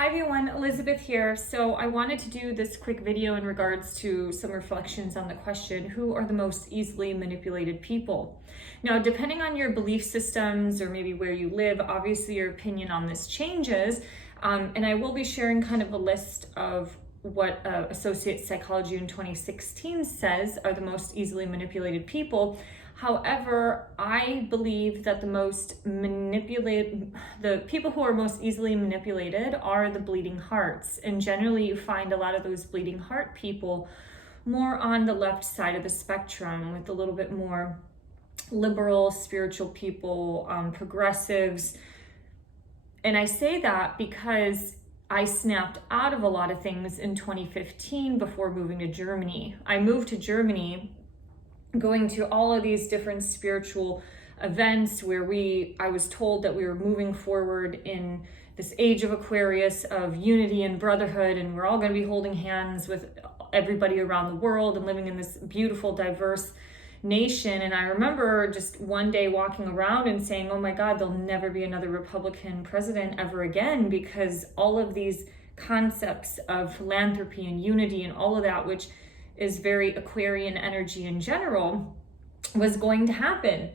Hi everyone, Elizabeth here. So I wanted to do this quick video in regards to some reflections on the question, who are the most easily manipulated people? Now, depending on your belief systems or maybe where you live, obviously your opinion on this changes. And I will be sharing kind of a list of what Associate Psychology in 2016 says are the most easily manipulated people. However, I believe that the people who are most easily manipulated are the bleeding hearts. And generally you find a lot of those bleeding heart people more on the left side of the spectrum, with a little bit more liberal, spiritual people, progressives. And I say that because I snapped out of a lot of things in 2015 before moving to Germany. I moved to Germany going to all of these different spiritual events where I was told that we were moving forward in this age of Aquarius of unity and brotherhood, and we're all going to be holding hands with everybody around the world and living in this beautiful, diverse nation. And I remember just one day walking around and saying, oh my God, there'll never be another Republican president ever again, because all of these concepts of philanthropy and unity and all of that, which is very Aquarian energy in general, was going to happen.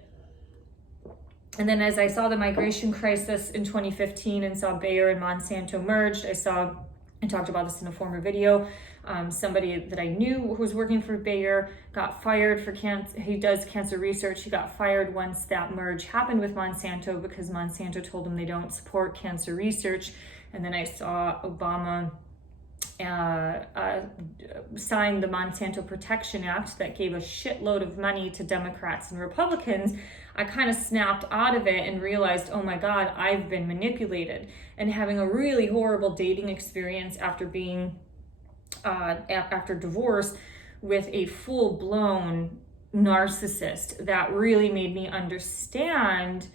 And then as I saw the migration crisis in 2015 and saw Bayer and Monsanto merged, I talked about this in a former video, somebody that I knew who was working for Bayer got fired for cancer. He does cancer research. He got fired once that merge happened with Monsanto because Monsanto told him they don't support cancer research. And then I saw Obama signed the Monsanto Protection Act that gave a shitload of money to Democrats and Republicans. I kind of snapped out of it and realized, oh my God, I've been manipulated, and having a really horrible dating experience after being after divorce with a full-blown narcissist that really made me understand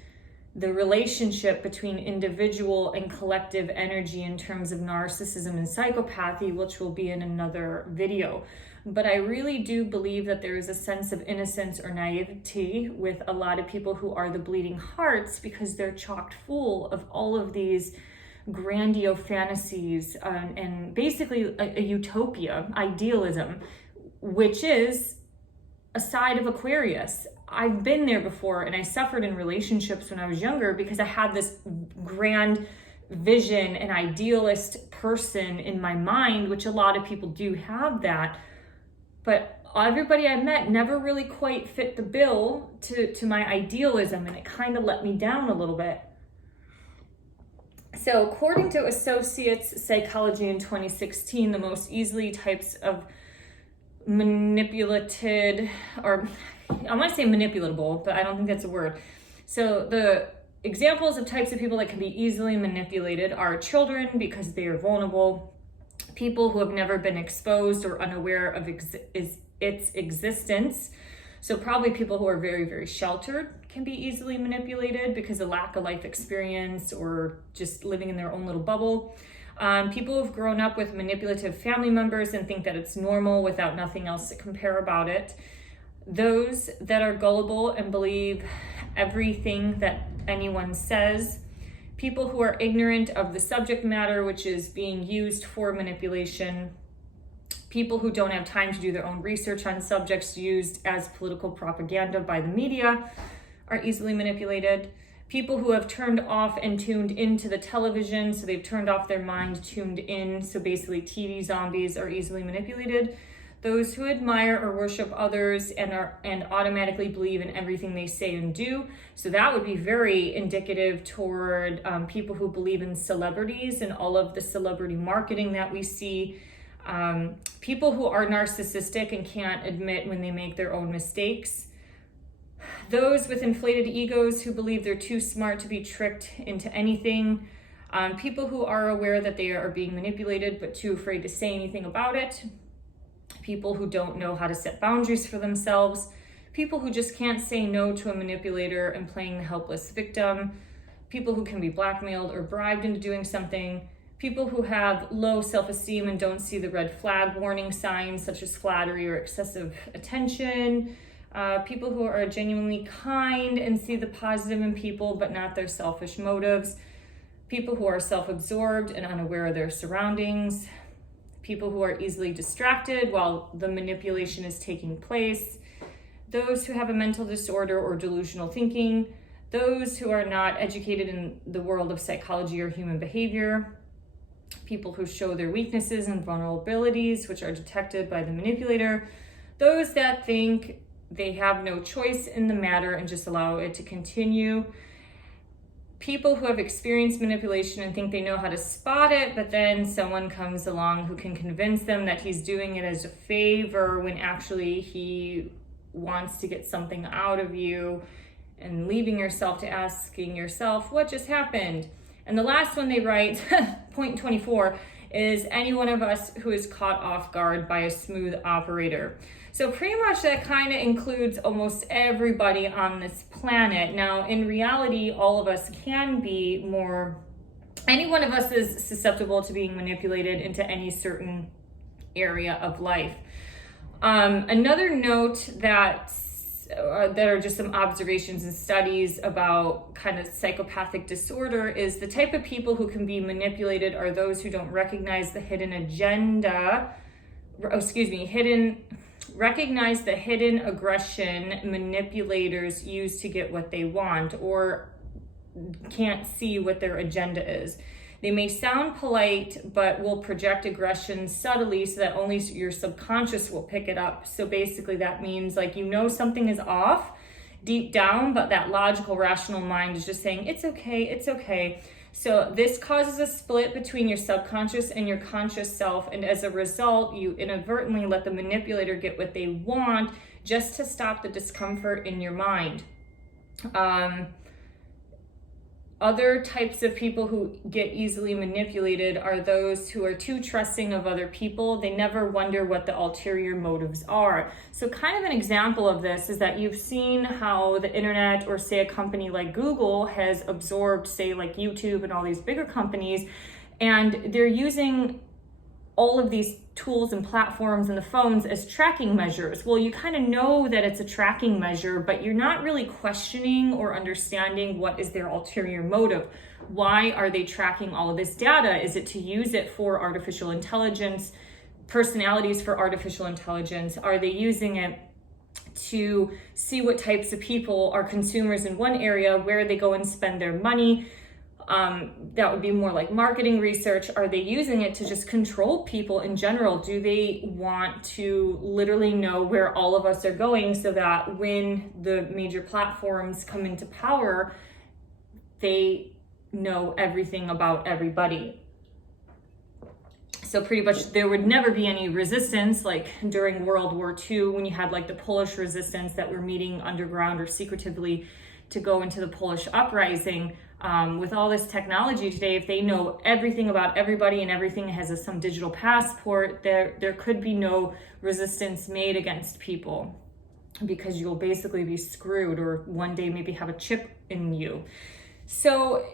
the relationship between individual and collective energy in terms of narcissism and psychopathy, which will be in another video. But I really do believe that there is a sense of innocence or naivety with a lot of people who are the bleeding hearts, because they're chocked full of all of these grandiose fantasies and basically a utopia, idealism, which is a side of Aquarius. I've been there before, and I suffered in relationships when I was younger because I had this grand vision and idealist person in my mind, which a lot of people do have that. But everybody I met never really quite fit the bill to my idealism, and it kind of let me down a little bit. So according to Associates Psychology in 2016, the most easily types of manipulated, or I want to say manipulatable, but I don't think that's a word. So the examples of types of people that can be easily manipulated are children, because they are vulnerable, people who have never been exposed or unaware of its existence. So probably people who are very, very sheltered can be easily manipulated because of lack of life experience or just living in their own little bubble. People who've grown up with manipulative family members and think that it's normal without nothing else to compare about it. Those that are gullible and believe everything that anyone says. People who are ignorant of the subject matter, which is being used for manipulation. People who don't have time to do their own research on subjects used as political propaganda by the media are easily manipulated. People who have turned off and tuned into the television, so they've turned off their mind, tuned in, so basically TV zombies are easily manipulated. Those who admire or worship others and automatically believe in everything they say and do. So that would be very indicative toward people who believe in celebrities and all of the celebrity marketing that we see. People who are narcissistic and can't admit when they make their own mistakes. Those with inflated egos who believe they're too smart to be tricked into anything. People who are aware that they are being manipulated but too afraid to say anything about it. People who don't know how to set boundaries for themselves. People who just can't say no to a manipulator and playing the helpless victim. People who can be blackmailed or bribed into doing something. People who have low self-esteem and don't see the red flag warning signs such as flattery or excessive attention. People who are genuinely kind and see the positive in people but not their selfish motives. people who are self-absorbed and unaware of their surroundings, people who are easily distracted while the manipulation is taking place, those who have a mental disorder or delusional thinking, those who are not educated in the world of psychology or human behavior, people who show their weaknesses and vulnerabilities, which are detected by the manipulator, those that think they have no choice in the matter and just allow it to continue, people who have experienced manipulation and think they know how to spot it, but then someone comes along who can convince them that he's doing it as a favor when actually he wants to get something out of you, and leaving yourself to asking yourself, what just happened? And the last one they write, point 24, is any one of us who is caught off guard by a smooth operator. So pretty much that kind of includes almost everybody on this planet. Now, in reality, all of us can be more, any one of us is susceptible to being manipulated into any certain area of life. Another note that are just some observations and studies about kind of psychopathic disorder is the type of people who can be manipulated are those who don't recognize the hidden agenda, recognize the hidden aggression manipulators use to get what they want, or can't see what their agenda is. They may sound polite, but will project aggression subtly so that only your subconscious will pick it up. So basically that means like, you know, something is off deep down, but that logical, rational mind is just saying, it's okay, it's okay. So this causes a split between your subconscious and your conscious self. And as a result, you inadvertently let the manipulator get what they want just to stop the discomfort in your mind. Other types of people who get easily manipulated are those who are too trusting of other people. They never wonder what the ulterior motives are. So kind of an example of this is that you've seen how the internet, or say a company like Google, has absorbed, say like YouTube and all these bigger companies, and they're using all of these tools and platforms and the phones as tracking measures. Well, you kind of know that it's a tracking measure, but you're not really questioning or understanding what is their ulterior motive. Why are they tracking all of this data? Is it to use it for artificial intelligence, personalities for artificial intelligence? Are they using it to see what types of people are consumers in one area, where they go and spend their money? That would be more like marketing research. Are they using it to just control people in general? Do they want to literally know where all of us are going so that when the major platforms come into power, they know everything about everybody? So pretty much there would never be any resistance like during World War II, when you had like the Polish resistance that were meeting underground or secretively to go into the Polish uprising. With all this technology today, if they know everything about everybody and everything has some digital passport, there could be no resistance made against people, because you'll basically be screwed, or one day maybe have a chip in you. So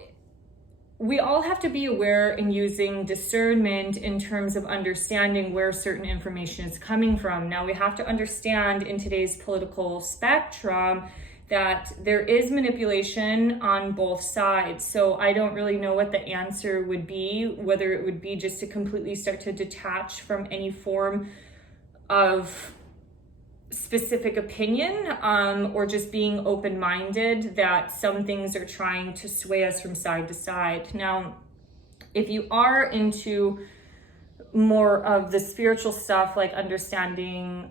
we all have to be aware in using discernment in terms of understanding where certain information is coming from. Now we have to understand in today's political spectrum that there is manipulation on both sides. So I don't really know what the answer would be, whether it would be just to completely start to detach from any form of specific opinion, or just being open-minded that some things are trying to sway us from side to side. Now, if you are into more of the spiritual stuff, like understanding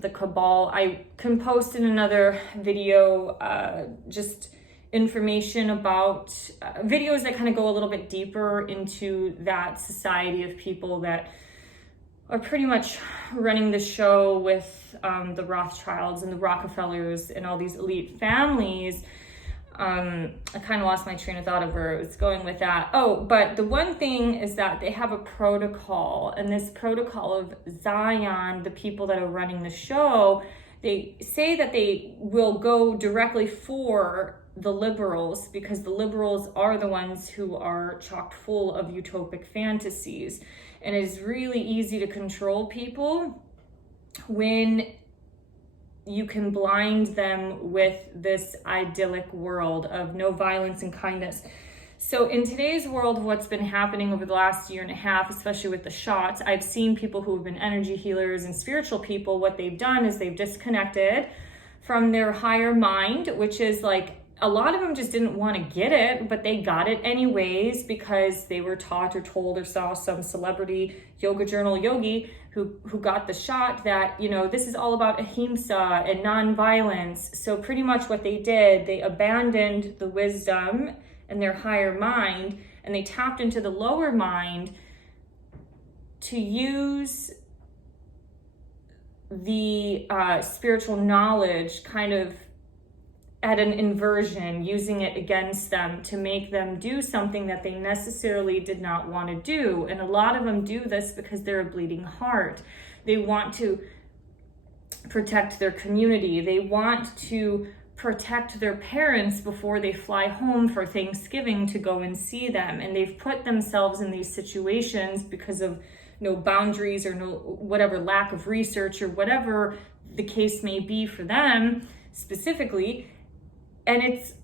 the Cabal, I can post in another video just information about videos that kind of go a little bit deeper into that society of people that are pretty much running the show with the Rothschilds and the Rockefellers and all these elite families. I kind of lost my train of thought of where I was going with that. Oh, but the one thing is that they have a protocol, and this protocol of Zion, the people that are running the show, they say that they will go directly for the liberals, because the liberals are the ones who are chock full of utopic fantasies. And it is really easy to control people when you can blind them with this idyllic world of no violence and kindness. So in today's world, what's been happening over the last year and a half, especially with the shots, I've seen people who have been energy healers and spiritual people, what they've done is they've disconnected from their higher mind, which is like, a lot of them just didn't want to get it, but they got it anyways because they were taught or told or saw some celebrity yoga journal yogi who got the shot that, you know, this is all about ahimsa and nonviolence. So pretty much what they did, they abandoned the wisdom and their higher mind, and they tapped into the lower mind to use the spiritual knowledge kind of at an inversion, using it against them to make them do something that they necessarily did not want to do. And a lot of them do this because they're a bleeding heart. They want to protect their community. They want to protect their parents before they fly home for Thanksgiving to go and see them. And they've put themselves in these situations because of no boundaries or no whatever lack of research or whatever the case may be for them specifically. And it's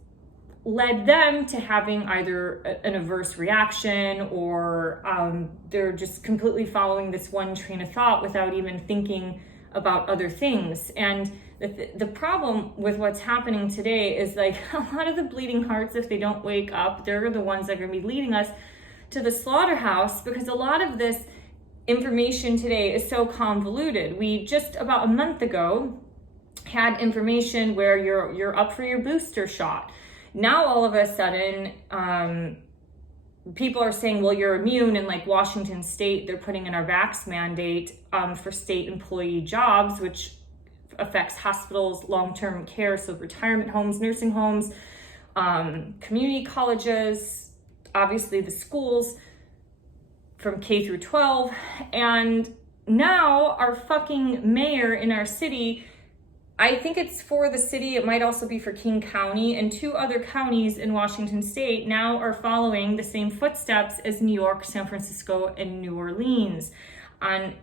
led them to having either an adverse reaction or they're just completely following this one train of thought without even thinking about other things. And the problem with what's happening today is like a lot of the bleeding hearts, if they don't wake up, they're the ones that are going to be leading us to the slaughterhouse, because a lot of this information today is so convoluted. We just about a month ago had information where you're up for your booster shot. Now all of a sudden, people are saying, well, you're immune, and like Washington State, they're putting in our vax mandate for state employee jobs, which affects hospitals, long-term care, so retirement homes, nursing homes, community colleges, obviously the schools from K through 12. And now our fucking mayor in our city, I think it's for the city, it might also be for King County, and 2 other counties in Washington State now are following the same footsteps as New York, San Francisco, and New Orleans on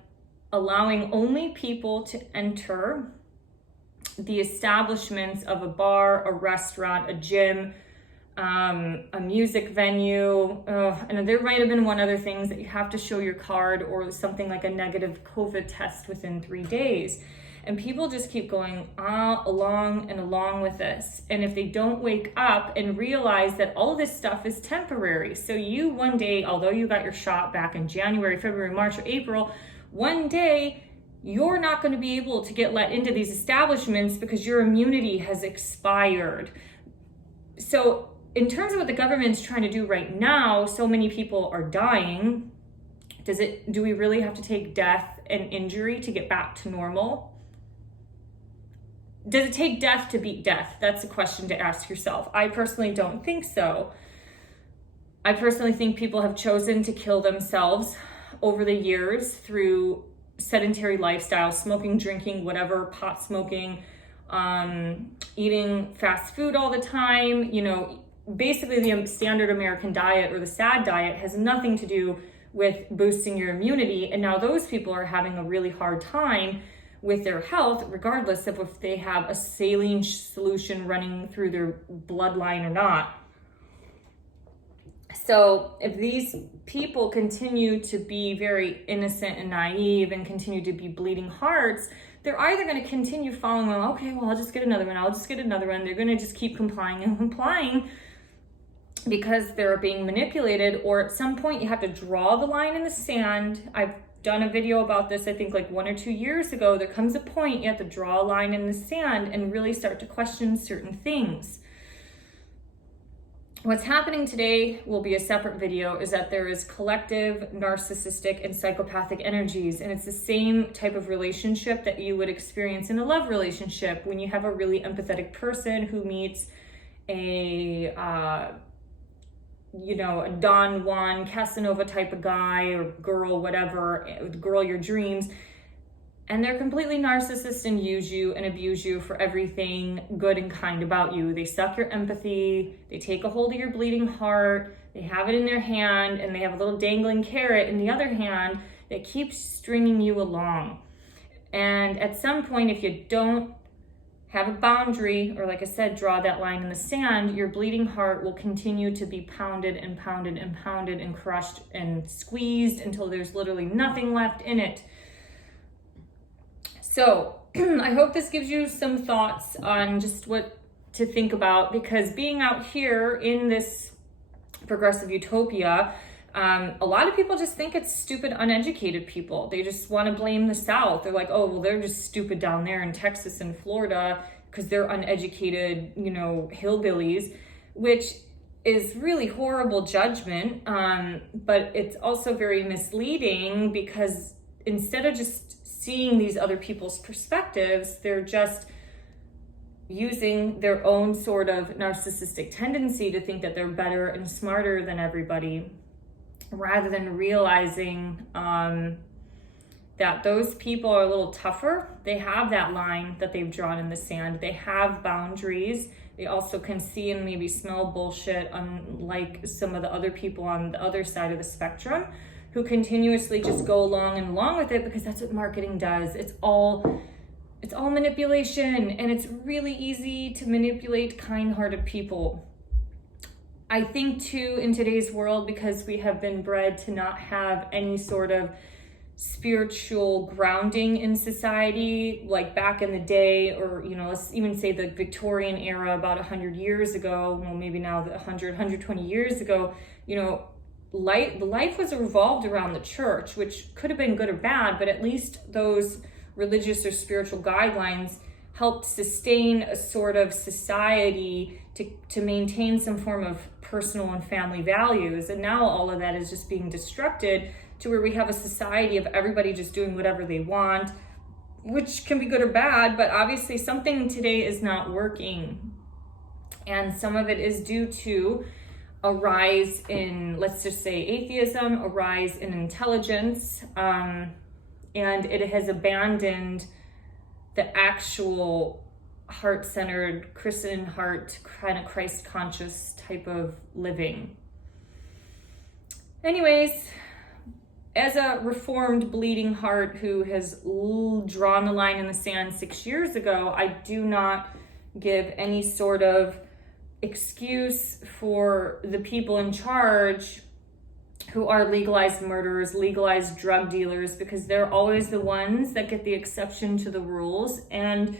allowing only people to enter the establishments of a bar, a restaurant, a gym, a music venue, and there might have been one other thing that you have to show your card or something like a negative COVID test within 3 days. And people just keep going along and along with this. And if they don't wake up and realize that all this stuff is temporary. So you one day, although you got your shot back in January, February, March, or April, one day you're not going to be able to get let into these establishments because your immunity has expired. So in terms of what the government's trying to do right now, so many people are dying. Do we really have to take death and injury to get back to normal? Does it take death to beat death? That's a question to ask yourself. I personally don't think so. I personally think people have chosen to kill themselves over the years through sedentary lifestyle, smoking, drinking, whatever, pot smoking, eating fast food all the time. You know, basically the standard American diet or the SAD diet has nothing to do with boosting your immunity. And now those people are having a really hard time with their health, regardless of if they have a saline solution running through their bloodline or not. So if these people continue to be very innocent and naive and continue to be bleeding hearts, they're either going to continue following them, okay, well, I'll just get another one, They're going to just keep complying and complying because they're being manipulated, or at some point you have to draw the line in the sand. I've done a video about this, I think like 1 or 2 years ago. There comes a point you have to draw a line in the sand and really start to question certain things. What's happening today will be a separate video, is that there is collective narcissistic and psychopathic energies, and it's the same type of relationship that you would experience in a love relationship when you have a really empathetic person who meets a a Don Juan Casanova type of guy or girl, whatever, girl your dreams, and they're completely narcissist and use you and abuse you for everything good and kind about you. They suck your empathy, they take a hold of your bleeding heart, they have it in their hand, and they have a little dangling carrot in the other hand that keeps stringing you along. And at some point, if you don't have a boundary, or like I said, draw that line in the sand, your bleeding heart will continue to be pounded and pounded and pounded and crushed and squeezed until there's literally nothing left in it. So I hope this gives you some thoughts on just what to think about, because being out here in this progressive utopia, a lot of people just think it's stupid, uneducated people. They just want to blame the South. They're like, oh, well, they're just stupid down there in Texas and Florida because they're uneducated, hillbillies, which is really horrible judgment. But it's also very misleading, because instead of just seeing these other people's perspectives, they're just using their own sort of narcissistic tendency to think that they're better and smarter than everybody, rather than realizing that those people are a little tougher. They have that line that they've drawn in the sand. They have boundaries. They also can see and maybe smell bullshit, unlike some of the other people on the other side of the spectrum who continuously just go along with it, because that's what marketing does. It's all manipulation, and it's really easy to manipulate kind-hearted people. I think too, in today's world, because we have been bred to not have any sort of spiritual grounding in society, like back in the day, or let's even say the Victorian era, about 100 years ago, well, maybe now 120 years ago, life was revolved around the church, which could have been good or bad, but at least those religious or spiritual guidelines helped sustain a sort of society to maintain some form of personal and family values. And now all of that is just being destructed to where we have a society of everybody just doing whatever they want, which can be good or bad, but obviously something today is not working. And some of it is due to a rise in, let's just say, atheism, a rise in intelligence, and it has abandoned the actual heart-centered, Christian heart, kind of Christ-conscious type of living. Anyways, as a reformed bleeding heart who has drawn the line in the sand 6 years ago, I do not give any sort of excuse for the people in charge who are legalized murderers, legalized drug dealers, because they're always the ones that get the exception to the rules, and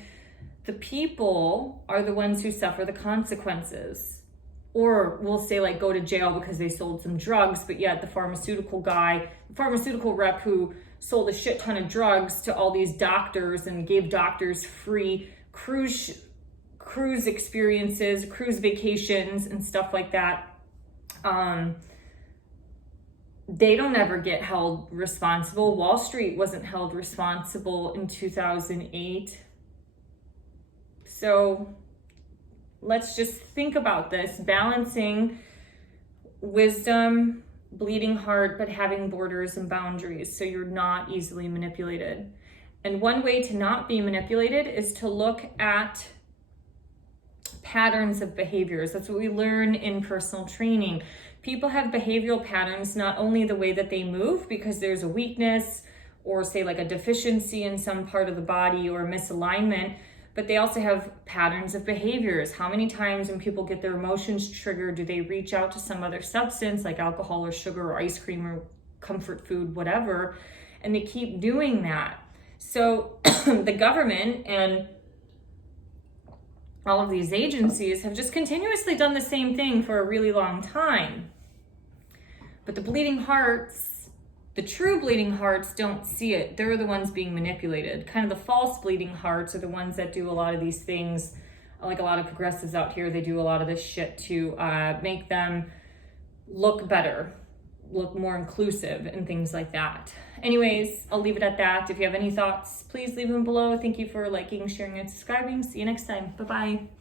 the people are the ones who suffer the consequences. Or we'll say, like, go to jail because they sold some drugs, but yet the pharmaceutical rep who sold a shit ton of drugs to all these doctors and gave doctors free cruise experiences, cruise vacations and stuff like that, they don't ever get held responsible. Wall Street wasn't held responsible in 2008. So let's just think about this, balancing wisdom, bleeding heart, but having borders and boundaries so you're not easily manipulated. And one way to not be manipulated is to look at patterns of behaviors. That's what we learn in personal training. People have behavioral patterns, not only the way that they move because there's a weakness or say like a deficiency in some part of the body or misalignment, but they also have patterns of behaviors. How many times when people get their emotions triggered, do they reach out to some other substance like alcohol or sugar or ice cream or comfort food, whatever, and they keep doing that. So the government and all of these agencies have just continuously done the same thing for a really long time. But the bleeding hearts, the true bleeding hearts, don't see it. They're the ones being manipulated. Kind of the false bleeding hearts are the ones that do a lot of these things. Like a lot of progressives out here, they do a lot of this shit to make them look better, look more inclusive and things like that. Anyways, I'll leave it at that. If you have any thoughts, please leave them below. Thank you for liking, sharing, and subscribing. See you next time. Bye-bye.